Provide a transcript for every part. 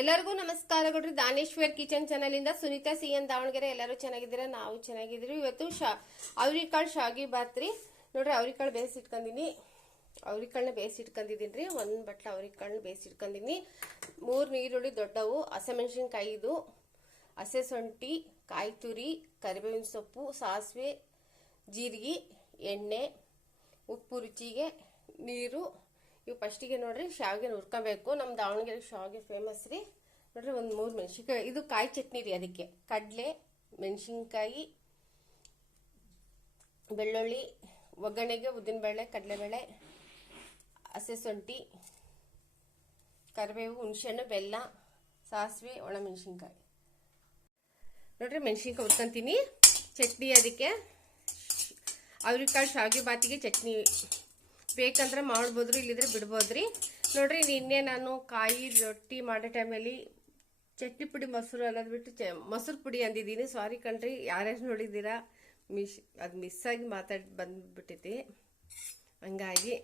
ಎಲ್ಲರಿಗೂ ನಮಸ್ಕಾರಗಳು. Daneshwar kitchen channel ಇಂದ ಸುನೀತಾ ಸಿಎನ್ ದಾವಣಗೆರೆ. ಎಲ್ಲರೂ ಚೆನ್ನಾಗಿದ್ದೀರಾ? ನಾವು ಚೆನ್ನಾಗಿದ್ದೀವಿ. ಇವತ್ತು ಅವ್ರಿಕಾಳು ಶಾವಿಗೆ ಬಾತ್ರಿ ನೋಡ್ರಿ. ಅವ್ರಿಕಾಳು ಬೇಯಿಸಿಟ್ಕೊಂಡಿನಿ. ಅವ್ರಿಕಾಳನ್ನ ಬೇಯಿಸಿಟ್ಕೊಂಡಿದ್ದೀನಿ. ಒಂದು ಬಟ್ಲ ಅವ್ರಿಕಾಳನ್ನ ಬೇಯಿಸಿಟ್ಕೊಂಡಿನಿ. 3 ನೀರುಳ್ಳಿ ದೊಡ್ಡವು, ಹಸಿಮೆಣಸಿನಕಾಯಿ, ಇದು ಹಸೆ ಶುಂಠಿ, ಕಾಯಿ ತುರಿ, ಕರಿಬೇವಿನ ಸೊಪ್ಪು, ಸಾಸಿವೆ, ಜೀರಿಗೆ, ಎಣ್ಣೆ, ಉಪ್ಪು ರುಚಿಗೆ, ನೀರು. ಇವು ಫಸ್ಟಿಗೆ ನೋಡ್ರಿ ಶಾವಿಗೆ ಹುರ್ಕೋಬೇಕು. ನಮ್ಮ ದಾವಣಗೆರೆ ಶಾವಿಗೆ ಫೇಮಸ್ ರೀ. ನೋಡ್ರಿ ಒಂದು 3 ಮೆಣಸಿನ್ಕಾಯಿ, ಇದು ಕಾಯಿ ಚಟ್ನಿ ರೀ. ಅದಕ್ಕೆ ಕಡಲೆ, ಮೆಣಸಿನ್ಕಾಯಿ, ಬೆಳ್ಳುಳ್ಳಿ, ಒಗ್ಗರಣೆಗೆ ಉದ್ದಿನಬೇಳೆ, ಕಡಲೆಬೇಳೆ, ಹಸೆ ಶುಂಠಿ, ಕರಿಬೇವು, ಹುಣಸೆಹಣ್ಣು, ಬೆಲ್ಲ, ಸಾಸಿವೆ, ಒಣಮೆಣಸಿನ್ಕಾಯಿ. ನೋಡ್ರಿ ಮೆಣಸಿನ್ಕಾಯಿ ಹುರ್ಕೊಂತೀನಿ. ಚಟ್ನಿ ಅದಕ್ಕೆ ಅವ್ರಿಕಾಳು ಶಾವಿಗೆ ಬಾತಿಗೆ ಚಟ್ನಿ ಬೇಕಂದ್ರೆ ಮಾಡ್ಬೋದ್ರಿ, ಇಲ್ಲಿದ್ರೆ ಬಿಡ್ಬೋದ್ರಿ. ನೋಡ್ರಿ ನಿನ್ನೆ ನಾನು ಕಾಯಿ ರೊಟ್ಟಿ ಮಾಡೋ ಟೈಮಲ್ಲಿ ಚಟ್ನಿ ಪುಡಿ ಮೊಸರು ಅನ್ನೋದು ಬಿಟ್ಟು ಮೊಸರು ಪುಡಿ ಅಂದಿದ್ದೀನಿ. ಸಾರಿ ಕಣ್ರಿ, ಯಾರ್ಯಾರು ನೋಡಿದ್ದೀರಾ, ಅದು ಮಿಸ್ ಆಗಿ ಬಂದ್ಬಿಟ್ಟೈತಿ. ಹಂಗಾಗಿ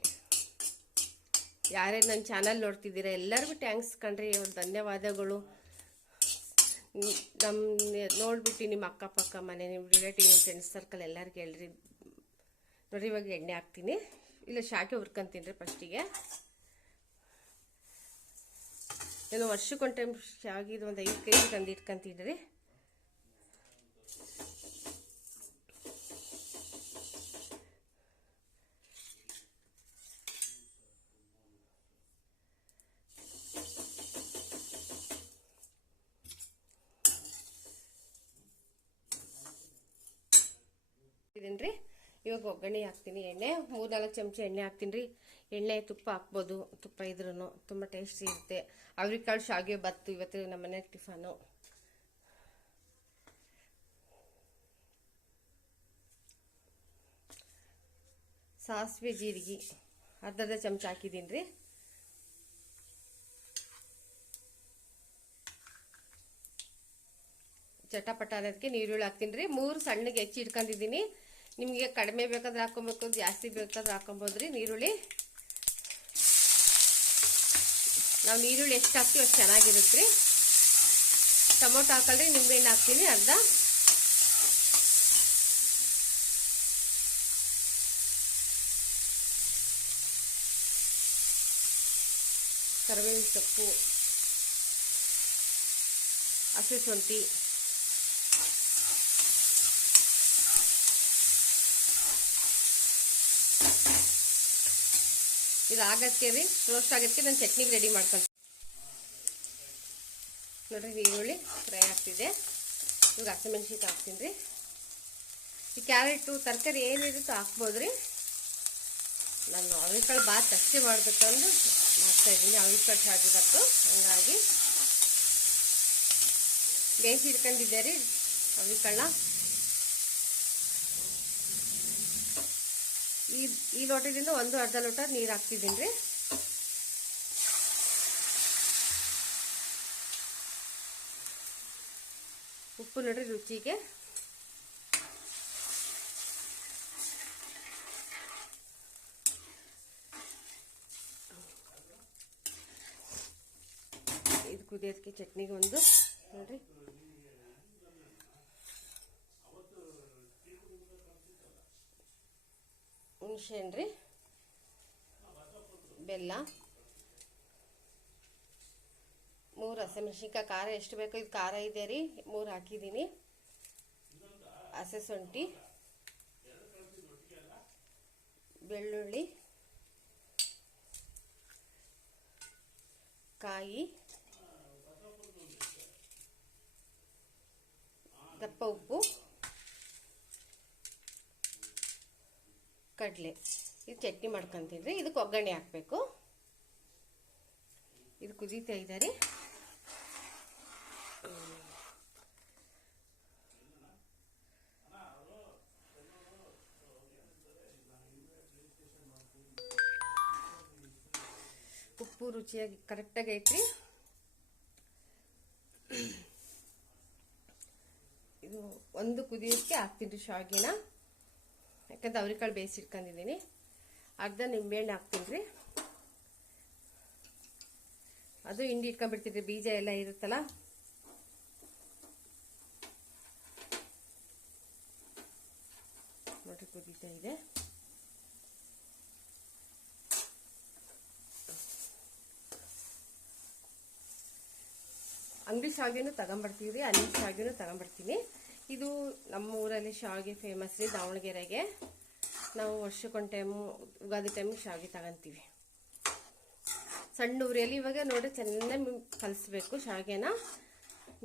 ಯಾರ್ಯಾರು ನನ್ನ ಚಾನಲ್ ನೋಡ್ತಿದ್ದೀರಾ ಎಲ್ಲರಿಗೂ ಥ್ಯಾಂಕ್ಸ್ ಕಣ್ರಿ, ಧನ್ಯವಾದಗಳು. ನೋಡ್ಬಿಟ್ಟು ನಿಮ್ಮ ಅಕ್ಕಪಕ್ಕ ಮನೆ, ನಿಮ್ಮ ರಿಲೇಟಿವ್, ನಿಮ್ಮ ಫ್ರೆಂಡ್ಸ್ ಸರ್ಕಲ್ ಎಲ್ಲರಿಗೂ ಹೇಳ್ರಿ. ನೋಡ್ರಿ ಇವಾಗ ಎಣ್ಣೆ ಹಾಕ್ತೀನಿ. ಇಲ್ಲ ಶಾವಿಗೆ ಹುರ್ಕೊಂತೀನಿ ರೀ. ಫಸ್ಟಿಗೆ ನಾನು ವರ್ಷಕ್ಕೊಂದು ಟೈಮ್ ಶಾವಿಗೆ ಒಂದು 5 kg ತಂದು ಇಟ್ಕೊಂತೀನಿ ರೀ. ಇದೀನಿ ರೀ. ಇವಾಗ ಒಗ್ಗರಣೆ ಹಾಕ್ತೀನಿ. ಎಣ್ಣೆ 3-4 ಚಮಚ ಎಣ್ಣೆ ಹಾಕ್ತೀನಿ ರೀ. ಎಣ್ಣೆ ತುಪ್ಪ ಹಾಕ್ಬೋದು, ತುಪ್ಪ ಇದ್ರೂ ತುಂಬ ಟೇಸ್ಟಿ ಇರುತ್ತೆ. ಅವ್ರಿಕಾಳು ಶಾವಿಗೆ ಬತ್ತು ಇವತ್ತು ನಮ್ಮ ಮನೆ ಟಿಫನು. ಸಾಸಿವೆ, ಜೀರಿಗೆ ಅರ್ಧ ಚಮಚ ಹಾಕಿದ್ದೀನಿ ರೀ. ಚಟಪಟ ಅನ್ನೋದಕ್ಕೆ ನೀರುಳ್ಳಿ ಹಾಕ್ತೀನಿ ರೀ. 3 ಸಣ್ಣಗೆ ಹೆಚ್ಚಿ ಇಟ್ಕೊಂಡಿದ್ದೀನಿ. ನಿಮಗೆ ಕಡಿಮೆ ಬೇಕಾದ್ರೆ ಹಾಕೊಬೇಕು, ಜಾಸ್ತಿ ಬೇಕಾದ್ರೆ ಹಾಕೊಬೋದ್ರಿ. ನೀರುಳ್ಳಿ ನಾವು ನೀರುಳ್ಳಿ ಎಷ್ಟು ಹಾಕ್ತೀವಿ ಅಷ್ಟು ಚೆನ್ನಾಗಿರುತ್ತೆ ರೀ. ಟೊಮೊಟೊ ಹಾಕಲ್ರಿ, ನಿಂಬೆಹಣ್ಣು ಹಾಕ್ತೀನಿ ಅರ್ಧ. ಕರಿಬೇವಿನ ಸೊಪ್ಪು, ಹಸಿ ಶುಂಠಿ, ಇದು ಆಗಕ್ಕೆ ರೀ, ರೋಸ್ಟ್ ಆಗೋದಕ್ಕೆ ನಾನು ಚಟ್ನಿಗೆ ರೆಡಿ ಮಾಡ್ಕೊಂಡು ನೋಡ್ರಿ. ಈರುಳ್ಳಿ ಫ್ರೈ ಆಗ್ತಿದೆ. ಇವಾಗ ಹಸಿಮೆಣ್ಸಿನ್ಕಾಯಿ ಹಾಕ್ತೀನಿ ರೀ. ಈ ಕ್ಯಾರೆಟು ತರಕಾರಿ ಏನಿರುತ್ತೋ ಹಾಕ್ಬೋದ್ರಿ. ನಾನು ಅವ್ರಿಕಾಳು ಬಾತ್ ಅಷ್ಟೇ ಮಾಡಬೇಕು ಅಂದು ಮಾಡ್ತಾಯಿದ್ದೀನಿ. ಅವ್ರಿಕಾಳು ಶಾವಿಗೆ ಬಾತು. ಹಂಗಾಗಿ ಬೇಯಿಸಿ ಇಟ್ಕೊಂಡಿದ್ದೆ ರೀ ಅವ್ರಿಕಾಳನ್ನ. ಈ ಲೋಟದಿಂದ 1-1/2 ಲೋಟ ನೀರು ಹಾಕ್ತಿದ್ದೀನಿ ರೀ. ಉಪ್ಪು ನೋಡ್ರಿ ರುಚಿಗೆ. ಇದು ಕುದಿಯೋದಕ್ಕೆ ಚಟ್ನಿಗೆ ಒಂದು ನೋಡ್ರಿ ಹುಣಸೆಹಣ್ಣು ರೀ, ಬೆಲ್ಲ, 3 ಹಸಿಮೆಣಸಿನ್ಕಾಯಿ. ಖಾರ ಎಷ್ಟು ಬೇಕೋ ಇದು ಖಾರ ಇದೆ ರೀ, 3 ಹಾಕಿದ್ದೀನಿ. ಹಸೆ ಶುಂಠಿ, ಬೆಳ್ಳುಳ್ಳಿ, ಕಾಯಿ, ದಪ್ಪ ಉಪ್ಪು, ಕಡಲೆ. ಇದು ಚಟ್ನಿ ಮಾಡ್ಕೊಂತೀನಿ ರೀ. ಇದಕ್ಕೆ ಒಗ್ಗರಣೆ ಹಾಕಬೇಕು. ಇದು ಕುದೀತಾ ಇದೆ ರೀ. ಉಪ್ಪು ರುಚಿಯಾಗಿ ಕರೆಕ್ಟಾಗಿ ಐತ್ರಿ. ಇದು ಒಂದು ಕುದಿಯೋಕ್ಕೆ ಹಾಕ್ತೀನಿ ರೀ ಶಾವಿಗೆನ. ಯಾಕಂದ್ರೆ ಅವ್ರಿಕಾಳು ಬೇಯಿಸಿಟ್ಕೊಂಡಿದ್ದೀನಿ. ಅರ್ಧ ನಿಂಬೆಹಣ್ಣು ಹಾಕ್ತೀನಿ ರೀ. ಅದು ಹಿಂಡಿ ಇಟ್ಕೊಂಡ್ಬಿಡ್ತಿದ್ರಿ, ಬೀಜ ಎಲ್ಲ ಇರುತ್ತಲ್ಲ. ನೋಡ್ರಿ ಕುದೀತಾ ಇದೆ. ಅಂಗಡಿ ಶಾವಿಗೆನೂ ತಗೊಂಬರ್ತೀವಿ, ಅಲ್ಲಿ ಶಾವಿಗೆನೂ ತಗೊಂಬರ್ತೀನಿ. ಇದು ನಮ್ಮ ಊರಲ್ಲಿ ಶಾವಿಗೆ ಫೇಮಸ್ ರೀ, ದಾವಣಗೆರೆಗೆ. ನಾವು ವರ್ಷಕ್ಕೊಂದು ಟೈಮು ಯುಗಾದಿ ಟೈಮಿಗೆ ಶಾವಿಗೆ ತಗೊಂತೀವಿ. ಸಣ್ಣ ಉರಿಯಲ್ಲಿ ಇವಾಗ ನೋಡಿ ಚೆನ್ನಾಗಿ ಕಲಿಸ್ಬೇಕು. ಶಾವಿಗೆನ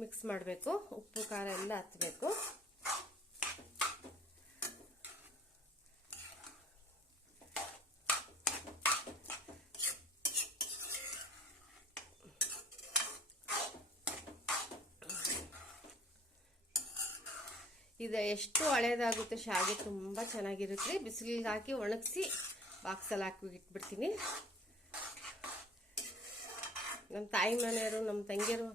ಮಿಕ್ಸ್ ಮಾಡಬೇಕು, ಉಪ್ಪು ಖಾರ ಎಲ್ಲ ಹತ್ತಬೇಕು. ಇದು ಎಷ್ಟು ಹಳೇದಾಗುತ್ತೆ ಶಾವಿಗೆ, ತುಂಬ ಚೆನ್ನಾಗಿರುತ್ತೆ. ಬಿಸಿಲಿಗೆ ಹಾಕಿ ಒಣಗಿಸಿ ಬಾಕ್ಸಲ್ಲಿ ಹಾಕಿ ಇಟ್ಬಿಡ್ತೀನಿ. ನಮ್ಮ ತಾಯಿ ಮನೆಯವರು, ನಮ್ಮ ತಂಗಿಯರು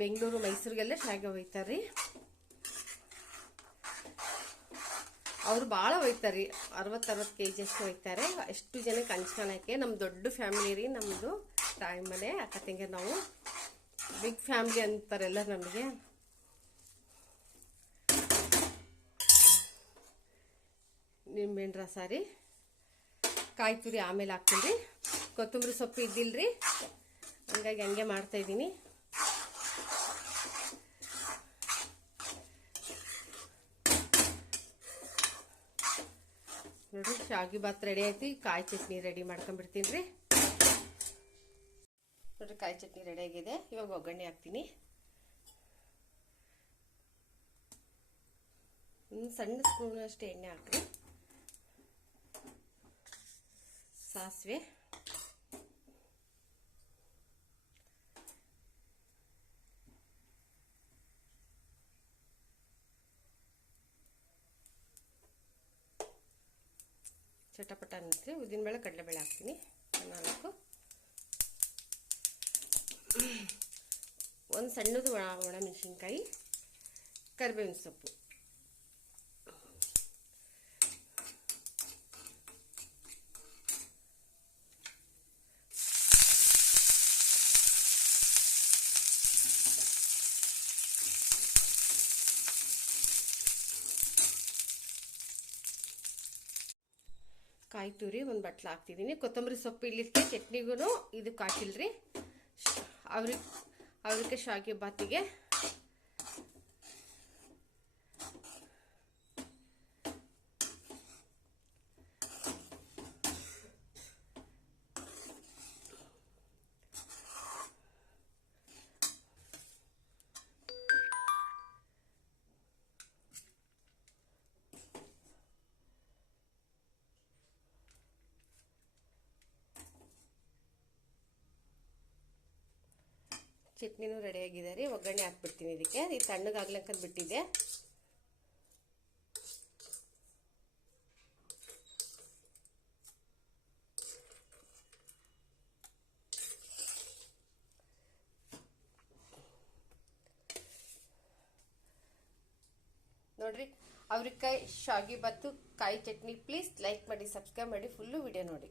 ಬೆಂಗಳೂರು ಮೈಸೂರಿಗೆಲ್ಲ ಶಾವಿಗೆ ಒಯ್ತಾರ್ರಿ. ಅವರು ಭಾಳ ಒಯ್ತಾರೆ, 60 kg ಅಷ್ಟು ಒಯ್ತಾರೆ. ಎಷ್ಟು ಜನಕ್ಕೆ ಹಂಚ್ಕೊಳಕ್ಕೆ. ನಮ್ಮ ದೊಡ್ಡ ಫ್ಯಾಮಿಲಿ ರೀ ನಮ್ಮದು, ತಾಯಿ ಮನೆ, ಅಕ್ಕ ತಂಗಿಯರು. ನಾವು ಬಿಗ್ ಫ್ಯಾಮಿಲಿ ಅಂತಾರೆಲ್ಲ ನಮಗೆ. ನಿಂಬೆಹಣ್ಣು ರಸ ರೀ, ಕಾಯಿ ತುರಿ ಆಮೇಲೆ ಹಾಕ್ತೀನಿ. ಕೊತ್ತಂಬರಿ ಸೊಪ್ಪು ಇದ್ದಿಲ್ರಿ, ಹಂಗಾಗಿ ಹಂಗೆ ಮಾಡ್ತಾಯಿದ್ದೀನಿ. ನೋಡಿರಿ, ಶಾವಿಗೆ ಭಾತ್ ರೆಡಿ ಆಯ್ತು. ಕಾಯಿ ಚಟ್ನಿ ರೆಡಿ ಮಾಡ್ಕೊಂಡ್ಬಿಡ್ತೀನಿ ರೀ. ನೋಡಿರಿ, ಕಾಯಿ ಚಟ್ನಿ ರೆಡಿ ಆಗಿದೆ. ಇವಾಗ ಒಗ್ಗರಣೆ ಹಾಕ್ತೀನಿ. ಒಂದು ಸಣ್ಣ ಸ್ಪೂನ್ ಅಷ್ಟು ಎಣ್ಣೆ ಹಾಕ್ರಿ. ಸಾಸಿವೆ, ಚಟಪಟ ಅನ್ನಿಸ್ರಿ. ಉದ್ದಿನಬೇಳೆ ಕಡಲೆಬೇಳೆ ಹಾಕ್ತೀನಿ 4. ಒಂದು ಸಣ್ಣದು ಒಣ ಮೆಣಸಿನ್ಕಾಯಿ, ಕರಿಬೇವಿನ ಸೊಪ್ಪು. ಕಾಯಿ ತುರಿ ಒಂದು ಬಟ್ಲ ಹಾಕ್ತಿದ್ದೀನಿ. ಕೊತ್ತಂಬರಿ ಸೊಪ್ಪು ಇಲ್ಲಿಕ್ಕೆ ಚಟ್ನಿಗೂ ಇದಕ್ಕೆ ಹಾಕಿಲ್ರಿ. ಅವ್ರಿಗೆ ಶಾವಿಗೆ ಬಾತಿಗೆ ಚಟ್ನಿನೂ ರೆಡಿಯಾಗಿದೆ ರೀ. ಒಗ್ಗರಣೆ ಹಾಕ್ಬಿಡ್ತೀನಿ ಇದಕ್ಕೆ. ಇದು ತಣ್ಣಗಾಗ್ಲಂಕಂದು ಬಿಟ್ಟಿದ್ದೆ. ನೋಡ್ರಿ, ಅವ್ರಿಕಾಯಿ ಶಾವಿಗೆ ಬಾತು ಕಾಯಿ ಚಟ್ನಿ. ಪ್ಲೀಸ್ ಲೈಕ್ ಮಾಡಿ, ಸಬ್ಸ್ಕ್ರೈಬ್ ಮಾಡಿ, ಫುಲ್ಲು ವಿಡಿಯೋ ನೋಡಿ.